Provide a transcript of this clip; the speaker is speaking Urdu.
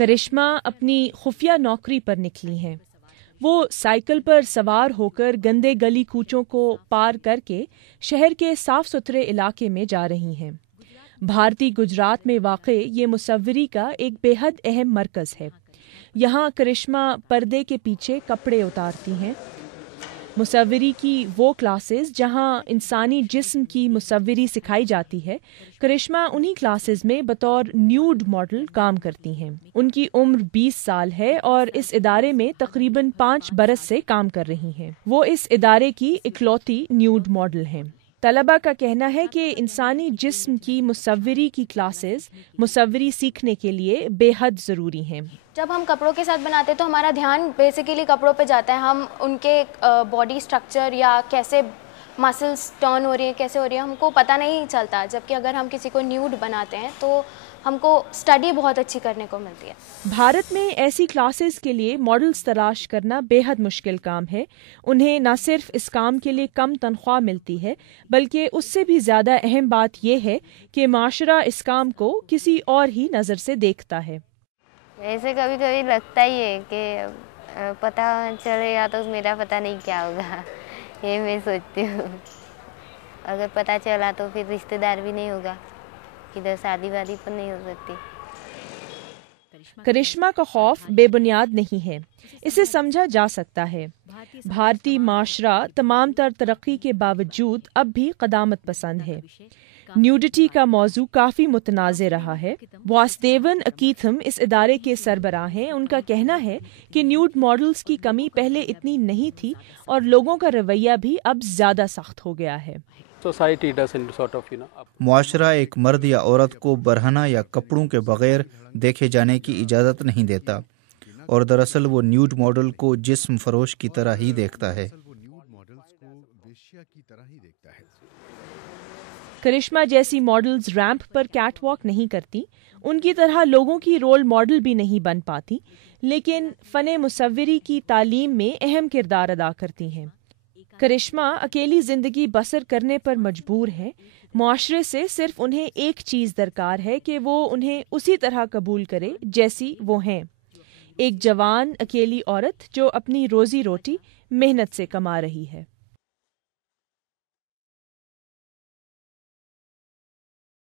کرشمہ اپنی خفیہ نوکری پر نکلی ہیں۔ وہ سائیکل پر سوار ہو کر گندے گلی کوچوں کو پار کر کے شہر کے صاف ستھرے علاقے میں جا رہی ہیں۔ بھارتی گجرات میں واقع یہ مصوری کا ایک بے حد اہم مرکز ہے۔ یہاں کرشمہ پردے کے پیچھے کپڑے اتارتی ہیں۔ مصوری کی وہ کلاسز جہاں انسانی جسم کی مصوری سکھائی جاتی ہے، کرشمہ انہی کلاسز میں بطور نیوڈ ماڈل کام کرتی ہیں۔ ان کی عمر 20 سال ہے اور اس ادارے میں تقریباً 5 برس سے کام کر رہی ہیں۔ وہ اس ادارے کی اکلوتی نیوڈ ماڈل ہیں۔ طلباء کا کہنا ہے کہ انسانی جسم کی مصوری کی کلاسز مصوری سیکھنے کے لیے بے حد ضروری ہیں۔ جب ہم کپڑوں کے ساتھ بناتے ہیں تو ہمارا دھیان بیسیکلی کپڑوں پہ جاتا ہے، ہم ان کے باڈی سٹرکچر یا کیسے مسلس ٹرن ہو رہی ہیں، کیسے ہو رہی ہیں، ہم کو پتہ نہیں چلتا، جبکہ اگر ہم کسی کو نیوڈ بناتے ہیں تو ہم کو اسٹڈی بہت اچھی کرنے کو ملتی ہے۔ بھارت میں ایسی کلاسز کے لیے ماڈلز تلاش کرنا بے حد مشکل کام ہے۔ انہیں نہ صرف اس کام کے لیے کم تنخواہ ملتی ہے، بلکہ اس سے بھی زیادہ اہم بات یہ ہے کہ معاشرہ اس کام کو کسی اور ہی نظر سے دیکھتا ہے۔ ایسے کبھی کبھی لگتا ہی ہے کہ پتہ چلے گا تو میرا پتہ نہیں کیا ہوگا، یہ میں سوچتی ہوں۔ اگر پتہ چلا تو پھر رشتہ دار بھی نہیں ہوگا، ادھر شادی وادی پر نہیں ہو سکتی۔ کرشمہ کا خوف بے بنیاد نہیں ہے، اسے سمجھا جا سکتا ہے۔ بھارتی معاشرہ تمام تر ترقی کے باوجود اب بھی قدامت پسند ہے۔ نیوڈٹی کا موضوع کافی متنازع رہا ہے۔ واسدیون اکیتھم اس ادارے کے سربراہ ہیں۔ ان کا کہنا ہے کہ نیوڈ ماڈلز کی کمی پہلے اتنی نہیں تھی اور لوگوں کا رویہ بھی اب زیادہ سخت ہو گیا ہے۔ معاشرہ ایک مرد یا عورت کو برہنہ یا کپڑوں کے بغیر دیکھے جانے کی اجازت نہیں دیتا، اور دراصل وہ نیوڈ ماڈل کو جسم فروش کی طرح ہی دیکھتا ہے۔ کرشمہ جیسی ماڈلز ریمپ پر کیٹ واک نہیں کرتی، ان کی طرح لوگوں کی رول ماڈل بھی نہیں بن پاتی، لیکن فن مصوری کی تعلیم میں اہم کردار ادا کرتی ہیں۔ کرشمہ اکیلی زندگی بسر کرنے پر مجبور ہیں۔ معاشرے سے صرف انہیں ایک چیز درکار ہے کہ وہ انہیں اسی طرح قبول کرے جیسی وہ ہیں، ایک جوان اکیلی عورت جو اپنی روزی روٹی محنت سے کما رہی ہے۔